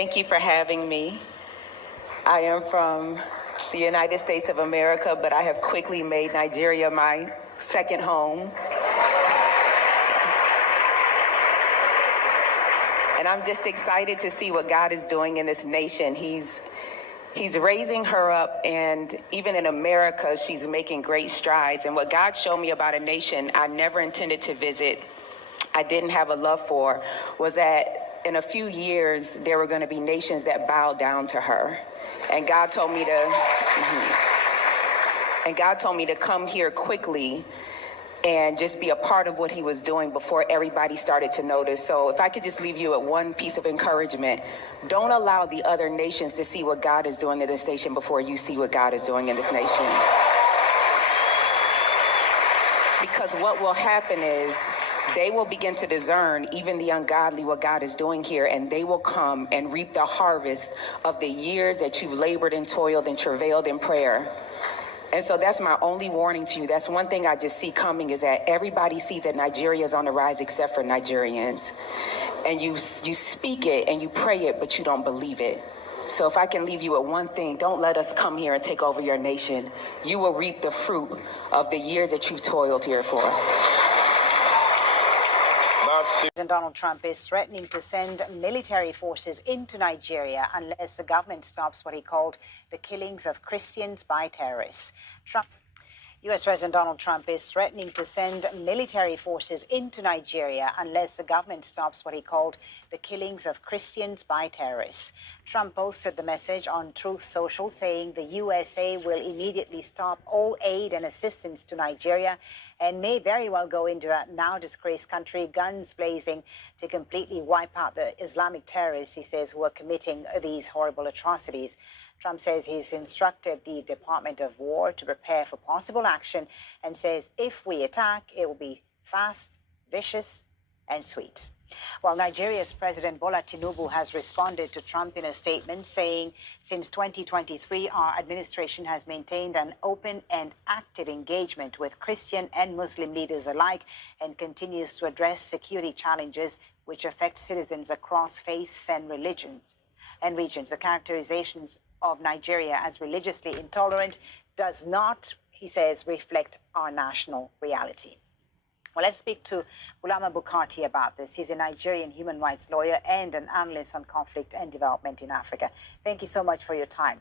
Thank you for having me. I am from the United States of America, but I have quickly made Nigeria my second home. And I'm just excited to see what God is doing in this nation. He's raising her up, and even in America, she's making great strides. And what God showed me about a nation I never intended to visit, I didn't have a love for, was that in a few years, there were going to be nations that bowed down to her. And God told me to come here quickly and just be a part of what he was doing before everybody started to notice. So if I could just leave you with one piece of encouragement, don't allow the other nations to see what God is doing in this nation before you see what God is doing in this nation. Because what will happen is they will begin to discern, even the ungodly, what God is doing here, and they will come and reap the harvest of the years that you've labored and toiled and travailed in prayer. And so that's my only warning to you. That's one thing I just see coming, is that everybody sees that Nigeria is on the rise except for Nigerians. And you speak it and you pray it, but you don't believe it. So if I can leave you with one thing, don't let us come here and take over your nation. You will reap the fruit of the years that you've toiled here for. President Donald Trump is threatening to send military forces into Nigeria unless the government stops what he called the killings of Christians by terrorists. U.S. President Donald Trump is threatening to send military forces into Nigeria unless the government stops what he called the killings of Christians by terrorists. Trump posted the message on Truth Social, saying the USA will immediately stop all aid and assistance to Nigeria and may very well go into that now disgraced country, guns blazing, to completely wipe out the Islamic terrorists, he says, who are committing these horrible atrocities. Trump says he's instructed the Department of War to prepare for possible action and says if we attack, it will be fast, vicious, and sweet. Well, Nigeria's President Bola Tinubu has responded to Trump in a statement saying, since 2023, our administration has maintained an open and active engagement with Christian and Muslim leaders alike and continues to address security challenges which affect citizens across faiths and regions. The characterizations of Nigeria as religiously intolerant does not, he says, reflect our national reality. Well, let's speak to Bulama Bukati about this. He's a Nigerian human rights lawyer and an analyst on conflict and development in Africa. Thank you so much for your time.